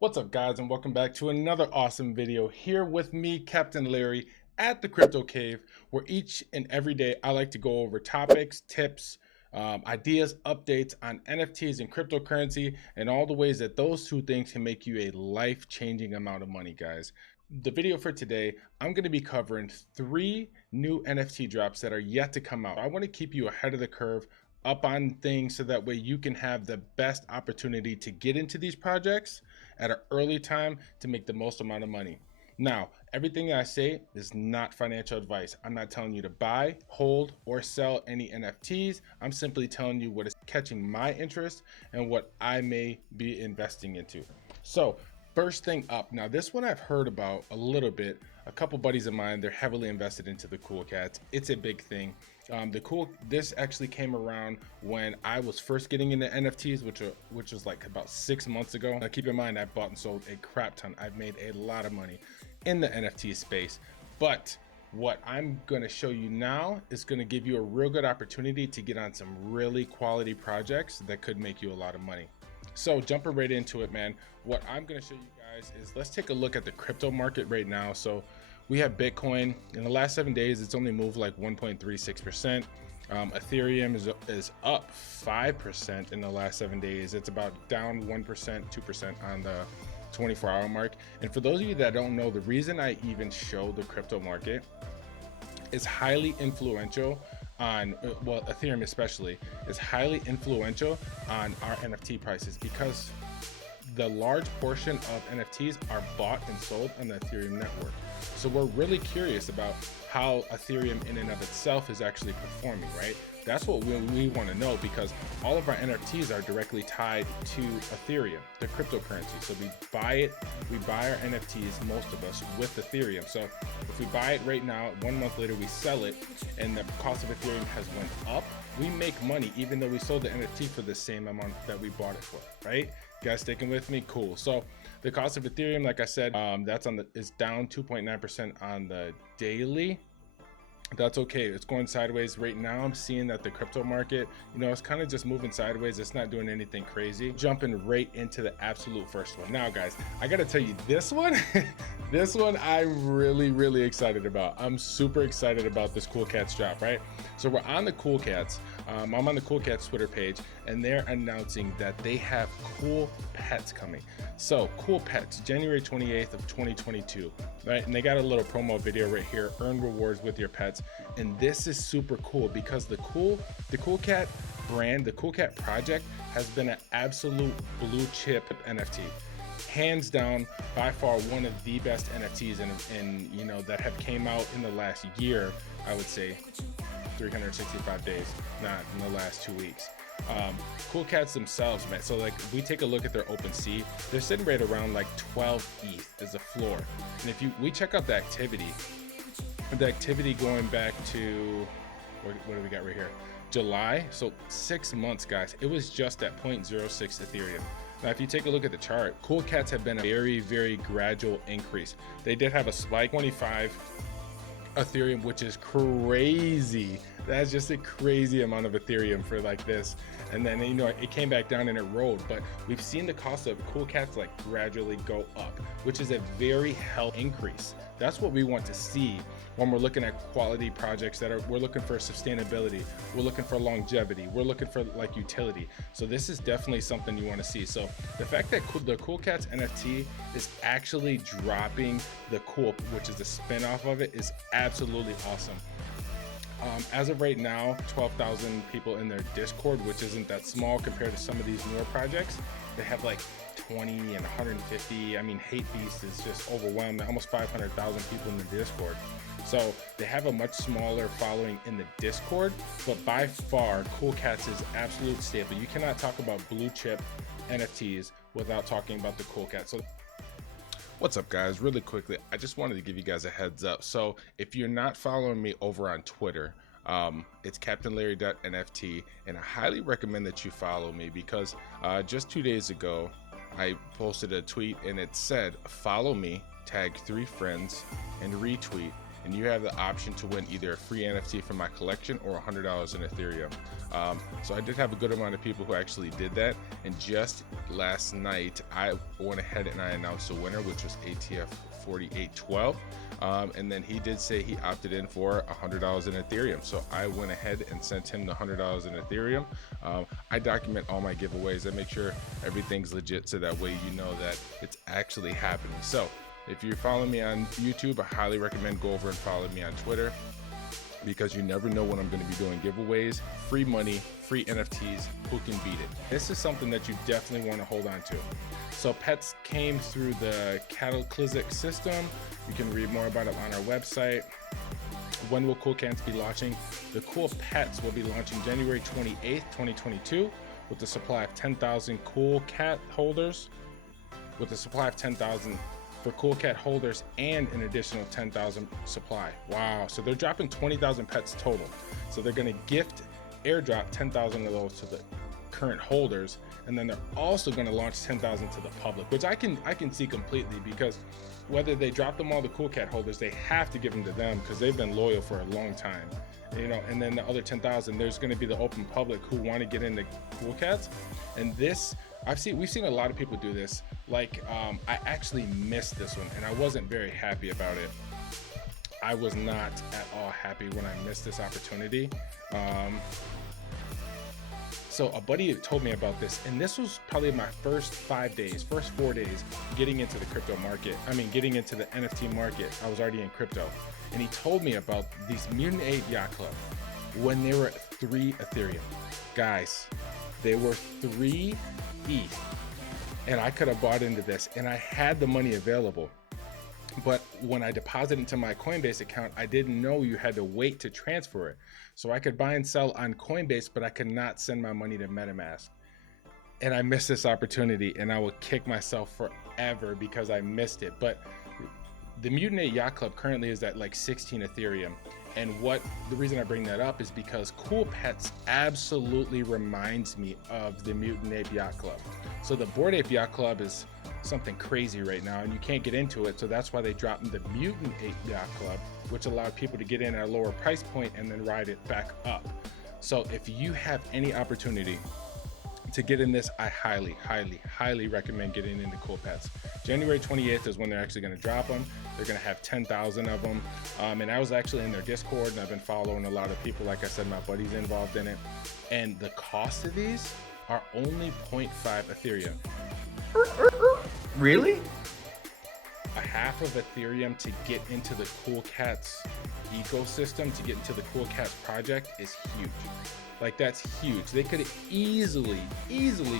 What's up, guys, and welcome back to another awesome video here with me, Captain Larry, at the Crypto Cave, where each and every day I like to go over topics, tips, ideas, updates on NFTs and cryptocurrency, and all the ways that those two things can make you a life-changing amount of money, guys. The video for today, I'm going to be covering 3 new NFT drops that are yet to come out. I want to keep you ahead of the curve, up on things, so that way you can have the best opportunity to get into these projects at an early time to make the most amount of money. Now, everything I say is not financial advice. I'm not telling you to buy, hold, or sell any NFTs. I'm simply telling you what is catching my interest and what I may be investing into. So, first thing up, now this one I've heard about a little bit. A couple buddies of mine, they're heavily invested into the Cool Cats. It's a big thing. This actually came around when I was first getting into NFTs, which was like about 6 months ago. Now keep in mind, I bought and sold a crap ton. I've made a lot of money in the NFT space, but what I'm going to show you now is going to give you a real good opportunity to get on some really quality projects that could make you a lot of money. So jumping right into it, man, what I'm going to show you guys is, let's take a look at the crypto market right now. So we have Bitcoin. In the last 7 days, it's only moved like 1.36%. Ethereum is up 5% in the last 7 days. It's about down 1%, 2% on the 24-hour mark. And for those of you that don't know, the reason I even show the crypto market is highly influential on, well, Ethereum especially, is highly influential on our NFT prices, because the large portion of NFTs are bought and sold on the Ethereum network. So we're really curious about how Ethereum in and of itself is actually performing, right? That's what we want to know, because all of our NFTs are directly tied to Ethereum, the cryptocurrency. So we buy our NFTs, most of us, with Ethereum. So if we buy it right now, 1 month later we sell it, and the cost of Ethereum has went up, we make money even though we sold the NFT for the same amount that we bought it for, right? You guys sticking with me? Cool. So the cost of Ethereum, like I said, is down 2.9% on the daily. That's okay. It's going sideways right now. I'm seeing that the crypto market, it's kind of just moving sideways. It's not doing anything crazy. Jumping right into the absolute first one. Now, guys, I got to tell you, this one, this one I'm really excited about. I'm super excited about this Cool Cats drop, right? So we're on the Cool Cats. I'm on the Cool Cats Twitter page, and they're announcing that they have Cool Pets coming. So Cool Pets, January 28th of 2022, right? And they got a little promo video right here, earn rewards with your pets. And this is super cool because the Cool Cat brand, the Cool Cat project, has been an absolute blue chip NFT. Hands down, by far one of the best NFTs in that have came out in the last year. I would say 365 days, not in the last 2 weeks. Cool Cats themselves, man. So like, we take a look at their OpenSea, they're sitting right around like 12 ETH as a floor. And if we check out the activity going back to, what do we got right here? July. So 6 months, guys. It was just at 0.06 Ethereum. Now, if you take a look at the chart, Cool Cats have been a very gradual increase. They did have a spike, 25 Ethereum, which is crazy. That's just a crazy amount of Ethereum for like this. And then, it came back down and it rolled. But we've seen the cost of Cool Cats like gradually go up, which is a very healthy increase. That's what we want to see when we're looking at quality projects we're looking for sustainability, we're looking for longevity, we're looking for like utility. So this is definitely something you want to see. So the fact that the Cool Cats NFT is actually dropping the Cool, which is the spin-off of it, is absolutely awesome. As of right now, 12,000 people in their Discord, which isn't that small compared to some of these newer projects. They have like 20 and 150. I mean, Hate Beast is just overwhelmed. Almost 500,000 people in the Discord. So they have a much smaller following in the Discord, but by far, Cool Cats is absolute staple. You cannot talk about blue chip NFTs without talking about the Cool Cats. So what's up, guys? Really quickly, I just wanted to give you guys a heads up. So if you're not following me over on Twitter, it's captainlarry.nft, and I highly recommend that you follow me, because just 2 days ago I posted a tweet and it said, follow me, tag 3 friends, and retweet, and you have the option to win either a free NFT from my collection or $100 in Ethereum. So I did have a good amount of people who actually did that, and just last night I went ahead and I announced a winner, which was ATF 4812, and then he did say he opted in for $100 in Ethereum, so I went ahead and sent him the $100 in Ethereum. I document all my giveaways. I make sure everything's legit, so that way you know that it's actually happening. So if you're following me on YouTube, I highly recommend go over and follow me on Twitter, because you never know when I'm going to be doing giveaways, free money, free NFTs. Who can beat it? This is something that you definitely want to hold on to. So pets came through the cataclysmic system. You can read more about it on our website. When will Cool Cats be launching? The Cool Pets will be launching January 28th, 2022, with a supply of 10,000 Cool Cat holders, with a supply of 10,000 for Cool Cat holders and an additional 10,000 supply. Wow. So they're dropping 20,000 pets total. So they're going to airdrop 10,000 of those to the current holders, and then they're also going to launch 10,000 to the public, which I can see completely, because whether they drop them all to Cool Cat holders, they have to give them to them because they've been loyal for a long time, you know. And then the other 10,000, there's going to be the open public who want to get into Cool Cats. And this, we've seen a lot of people do this. Like, I actually missed this one, and I wasn't very happy about it. I was not at all happy when I missed this opportunity. So a buddy told me about this, and this was probably my first 4 days getting into the crypto market. Getting into the NFT market. I was already in crypto, and he told me about these Mutant Ape Yacht Club when they were at 3 Ethereum. Guys, they were 3 ETH, and I could have bought into this, and I had the money available. But when I deposited into my Coinbase account, I didn't know you had to wait to transfer it. So I could buy and sell on Coinbase, but I could not send my money to MetaMask. And I missed this opportunity, and I would kick myself forever because I missed it. But the Mutant Ape Yacht Club currently is at like 16 Ethereum. And the reason I bring that up is because Cool Pets absolutely reminds me of the Mutant Ape Yacht Club. So the Bored Ape Yacht Club is something crazy right now, and you can't get into it, so that's why they dropped the Mutant Ape Yacht Club, which allowed people to get in at a lower price point and then ride it back up. So if you have any opportunity to get in this, I highly recommend getting into Cool Pets. January 28th is when they're actually going to drop them. They're going to have 10,000 of them, and I was actually in their Discord, and I've been following a lot of people. Like I said, my buddy's involved in it, and the cost of these are only 0.5 Ethereum. Really? A half of Ethereum to get into the Cool Cats ecosystem, to get into the Cool Cats project, is huge. Like, that's huge. They could easily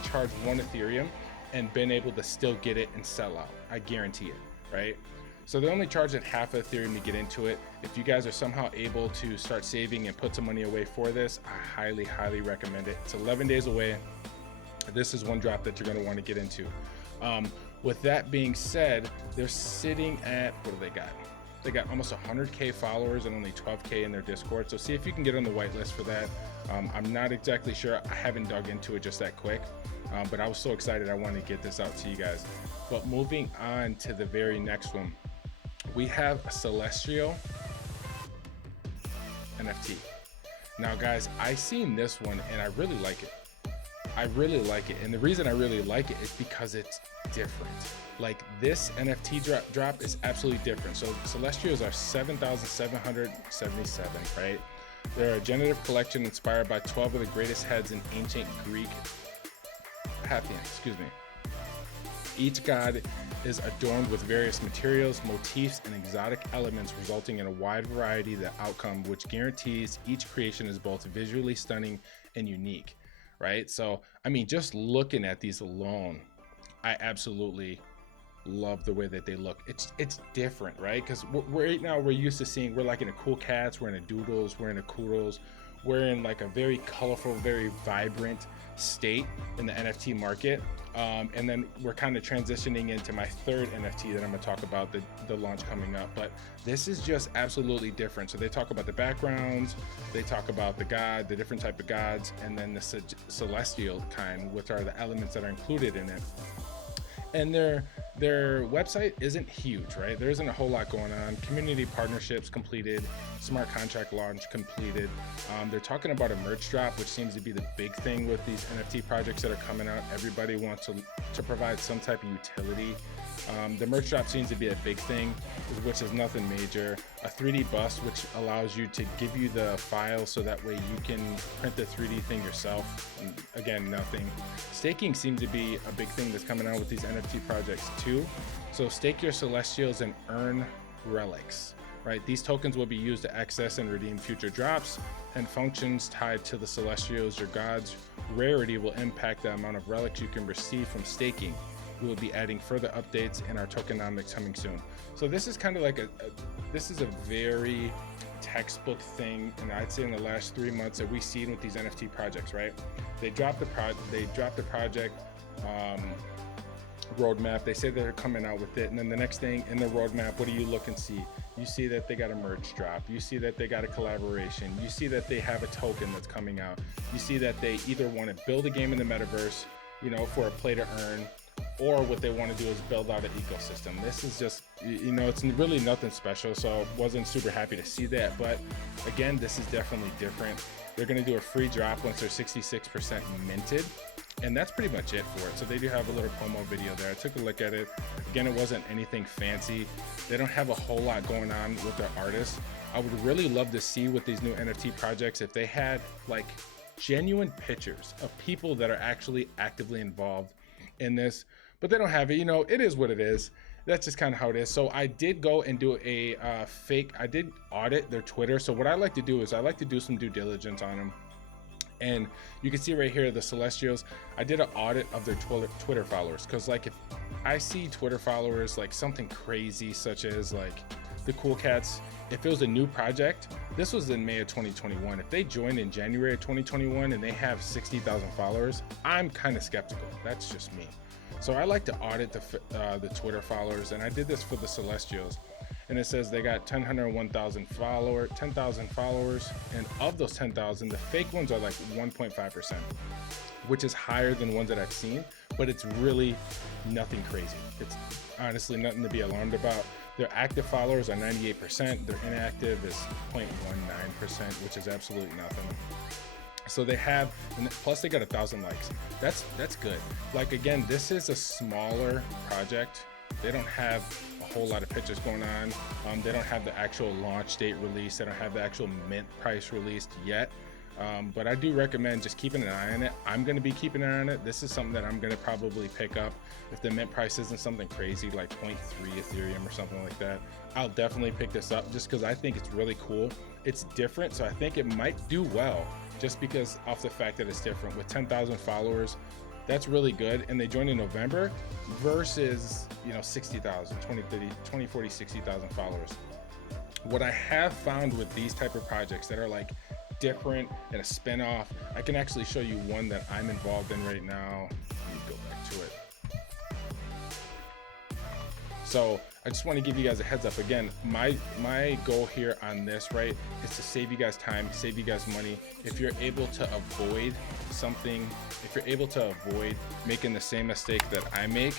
charge 1 Ethereum and been able to still get it and sell out. I guarantee it, right? So they're only charging half of Ethereum to get into it. If you guys are somehow able to start saving and put some money away for this, I highly recommend it. It's 11 days away. This is one drop that you're going to want to get into. With that being said, they're sitting at, what do they got? They got almost 100K followers and only 12K in their Discord. So see if you can get on the whitelist for that. I'm not exactly sure. I haven't dug into it just that quick, but I was so excited I wanted to get this out to you guys. But moving on to the very next one, we have a Celestial NFT. Now guys, I seen this one and I really like it. And the reason I really like it is because it's different. Like, this NFT drop is absolutely different. So Celestials are 7,777, right? They're a generative collection inspired by 12 of the greatest heads in ancient Greek pantheon. Each god is adorned with various materials, motifs, and exotic elements, resulting in a wide variety of the outcome, which guarantees each creation is both visually stunning and unique, right? So, just looking at these alone, I absolutely love the way that they look. It's different, right? Because right now we're used to seeing, we're like in a Cool Cats, we're in a Doodles, we're in a Koodles, we're in like a very colorful, very vibrant state in the NFT market. And then we're kind of transitioning into my third NFT that I'm going to talk about, the launch coming up. But this is just absolutely different. So they talk about the backgrounds, they talk about the different type of gods, and then the celestial kind, which are the elements that are included in it. And they're Their website isn't huge, right? There isn't a whole lot going on. Community partnerships completed, smart contract launch completed. They're talking about a merch drop, which seems to be the big thing with these NFT projects that are coming out. Everybody wants to provide some type of utility. The merch drop seems to be a big thing, which is nothing major. A 3D bust, which allows you to give you the file so that way you can print the 3D thing yourself. And again, nothing. Staking seems to be a big thing that's coming out with these NFT projects too. So stake your Celestials and earn relics, right? These tokens will be used to access and redeem future drops, and functions tied to the Celestials, your gods. Rarity will impact the amount of relics you can receive from staking. We will be adding further updates in our tokenomics coming soon. So this is kind of like this is a very textbook thing, and I'd say in the last 3 months that we've seen with these NFT projects, right? They dropped the project roadmap. They say they're coming out with it, and then the next thing in the roadmap, what do you look and see? You see that they got a merch drop. You see that they got a collaboration. You see that they have a token that's coming out. You see that they either want to build a game in the metaverse, you know, for a play to earn, or what they want to do is build out an ecosystem. This is just, you know, it's really nothing special, so wasn't super happy to see that. But again, this is definitely different. They're going to do a free drop once they're 66% minted, and that's pretty much it for it. So they do have a little promo video there. I took a look at it. Again, it wasn't anything fancy. They don't have a whole lot going on with their artists. I would really love to see with these new NFT projects if they had like genuine pictures of people that are actually actively involved in this, but they don't have it. You know, it is what it is. That's just kind of how it is. So I did go and do a I did audit their Twitter. So what I like to do is I like to do some due diligence on them. And you can see right here, the Celestials, I did an audit of their Twitter followers. Cause like if I see Twitter followers, like something crazy, such as like the Cool Cats, if it was a new project, this was in May of 2021. If they joined in January of 2021 and they have 60,000 followers, I'm kind of skeptical. That's just me. So I like to audit the Twitter followers, and I did this for the Celestials. And it says they got 10,000 followers, and of those 10,000, the fake ones are like 1.5%, which is higher than ones that I've seen, but it's really nothing crazy. It's honestly nothing to be alarmed about. Their active followers are 98%. Their inactive is 0.19%, which is absolutely nothing. So they have, and plus they got 1,000 likes. That's good. Like again, this is a smaller project. They don't have a whole lot of pictures going on. They don't have the actual launch date released. They don't have the actual mint price released yet. But I do recommend just keeping an eye on it. I'm going to be keeping an eye on it. This is something that I'm going to probably pick up. If the mint price isn't something crazy like 0.3 Ethereum or something like that, I'll definitely pick this up just because I think it's really cool. It's different, so I think it might do well just because of the fact that it's different. With 10,000 followers, that's really good. And they joined in November versus, you know, 60,000, 20, 30, 20, 40, 60,000 followers. What I have found with these type of projects that are like different and a spin-off, I can actually show you one that I'm involved in right now. Let me go back to it. So I just want to give you guys a heads up. Again, my goal here on this, right, is to save you guys time, save you guys money. If you're able to avoid something, if you're able to avoid making the same mistake that I make,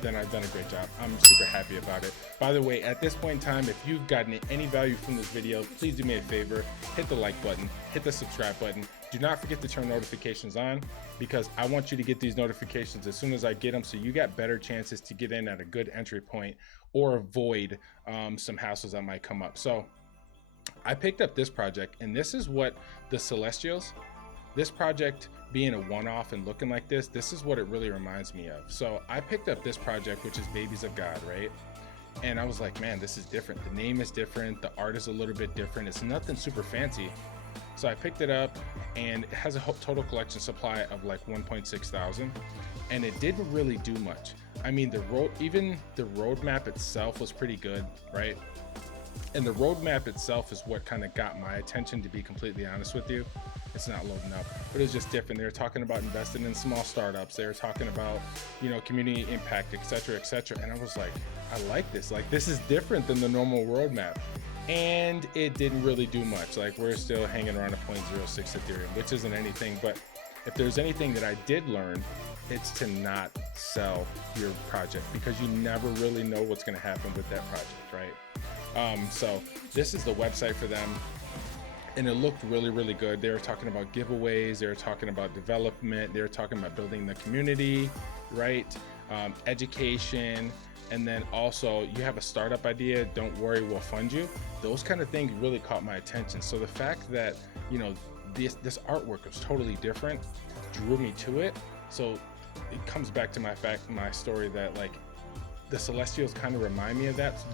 then I've done a great job. I'm super happy about it. By the way, at this point in time, if you've gotten any value from this video, please do me a favor, hit the like button, hit the subscribe button. Do not forget to turn notifications on because I want you to get these notifications as soon as I get them, so you got better chances to get in at a good entry point or avoid some hassles that might come up. So I picked up this project, and this is what the Celestials, this project being a one-off and looking like this is what it really reminds me of. So I picked up this project, which is Babies of God, right? And I was like, man, this is different. The name is different. The art is a little bit different. It's nothing super fancy. So I picked it up, and it has a total collection supply of like 1.6 thousand, and it didn't really do much. I mean, even the roadmap itself was pretty good, right? And the roadmap itself is what kind of got my attention, to be completely honest with you. It's not loading up, but it's just different. They were talking about investing in small startups. They were talking about, you know, community impact, etc., etc. And I was like, I like this. Like, this is different than the normal roadmap. And it didn't really do much. Like, we're still hanging around a 0.06 Ethereum, which isn't anything. But if there's anything that I did learn it's to not sell your project, because you never really know what's going to happen with that project, right? So this is the website for them, and it looked really, really good. They were talking about giveaways, they were talking about development, they were talking about building the community, right? Education, and then also you have a startup idea, don't worry, we'll fund you. Those kind of things really caught my attention. So the fact that, you know, this artwork was totally different drew me to it. So it comes back to my story that, like, the Celestials kind of remind me of that. So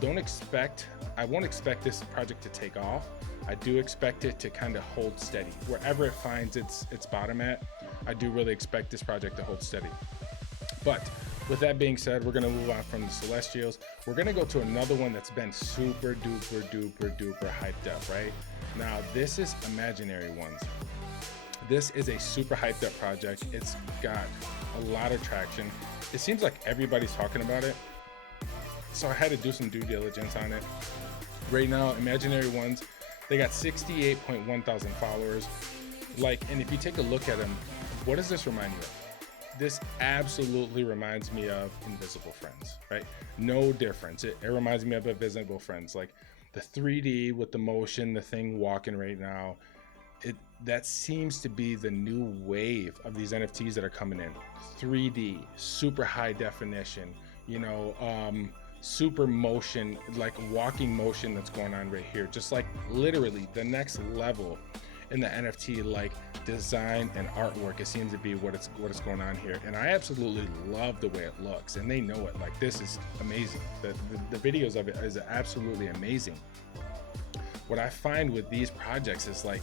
I won't expect this project to take off. I do expect it to kind of hold steady wherever it finds its bottom at. I do really expect this project to hold steady. But with that being said, we're gonna move on from the Celestials. We're gonna go to another one that's been super duper hyped up, right? Now, this is Imaginary Ones. This is a super hyped up project. It's got a lot of traction. It seems like everybody's talking about it. So I had to do some due diligence on it. Right now, Imaginary Ones, they got 68.1 thousand followers. Like, and if you take a look at them, what does this remind you of? This absolutely reminds me of Invisible Friends, right? No difference. It reminds me of Invisible Friends, like the 3D with the motion, the thing walking right now. That seems to be the new wave of these NFTs that are coming in. 3D, super high definition, you know, super motion, like walking motion that's going on right here. Just like literally the next level in the NFT, like design and artwork. It seems to be what is going on here, and I absolutely love the way it looks, and they know it. Like, this is amazing. The videos of it is absolutely amazing. What I find with these projects is, like,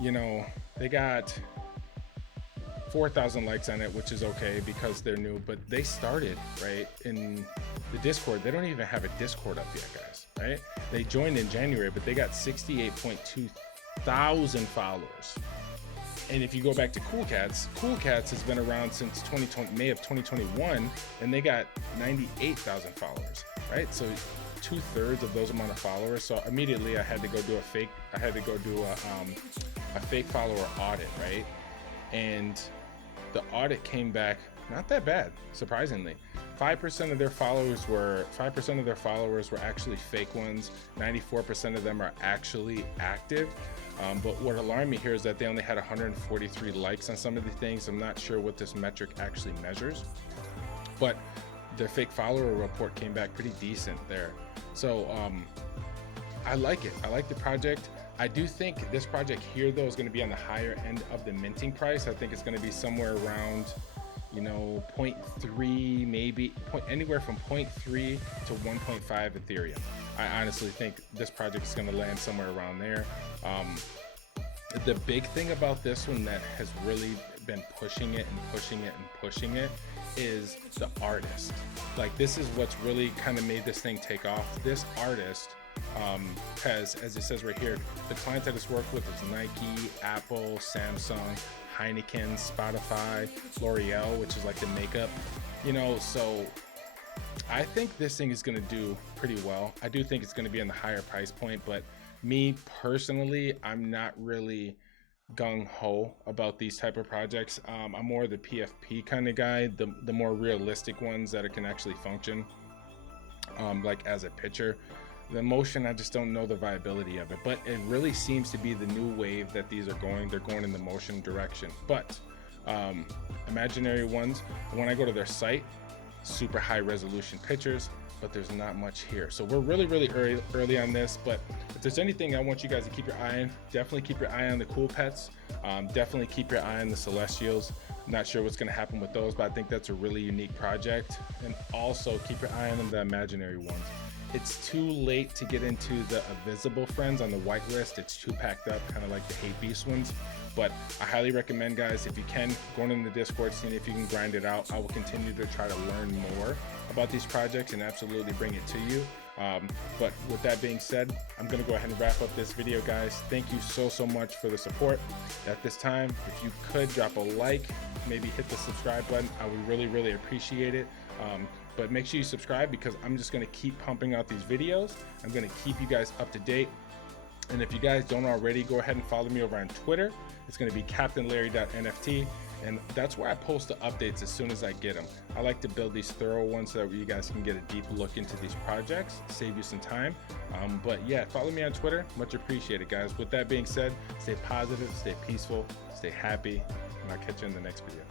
you know, they got 4,000 likes on it, which is okay because they're new, but they started right in the Discord. They don't even have a Discord up yet, guys, right? They joined in January, but they got 68.2 thousand followers. And if you go back to Cool Cats has been around since May of 2021, and they got 98,000 followers, right? So 2/3 of those amount of followers. So immediately I had to go do a fake follower audit, right? And the audit came back not that bad, surprisingly. 5% of their followers were actually fake ones. 94% of them are actually active. But what alarmed me here is that they only had 143 likes on some of the things. I'm not sure what this metric actually measures, but their fake follower report came back pretty decent there. So I like it. I like the project. I do think this project here, though, is going to be on the higher end of the minting price. I think it's going to be somewhere around, you know, 0.3, maybe anywhere from 0.3 to 1.5 Ethereum. I honestly think this project is going to land somewhere around there. The big thing about this one that has really been pushing it is the artist. Like, this is what's really kind of made this thing take off. This artist has, as it says right here, the clients that it's worked with is Nike, Apple, Samsung, Heineken, Spotify, L'Oreal, which is like the makeup, you know. So I think this thing is going to do pretty well. I do think it's going to be on the higher price point, but me personally, I'm not really gung-ho about these type of projects. I'm more the PFP kind of guy, the more realistic ones that it can actually function, like as a picture. The motion, I just don't know the viability of it, but it really seems to be the new wave that these are going. They're going in the motion direction. But Imaginary Ones, when I go to their site, super high resolution pictures, but there's not much here. So we're really early on this, but if there's anything I want you guys to keep your eye on, definitely keep your eye on the Cool Pets. Definitely keep your eye on the Celestials. Not sure what's going to happen with those, but I think that's a really unique project. And also keep your eye on the Imaginary Ones. It's too late to get into the Invisible Friends on the whitelist. It's too packed up, kind of like the Hate Beast ones. But I highly recommend, guys, if you can, going in the Discord, seeing if you can grind it out. I will continue to try to learn more about these projects and absolutely bring it to you. But with that being said, I'm going to go ahead and wrap up this video, guys. Thank you so much for the support. At this time, if you could drop a like, maybe hit the subscribe button, I would really appreciate it. But make sure you subscribe, because I'm just going to keep pumping out these videos. I'm going to keep you guys up to date. And if you guys don't already, go ahead and follow me over on Twitter. It's going to be CaptainLarry.nft. and that's where I post the updates as soon as I get them. I like to build these thorough ones so that you guys can get a deep look into these projects, save you some time. But yeah, follow me on Twitter, much appreciated, guys. With that being said, stay positive, stay peaceful, stay happy, and I'll catch you in the next video.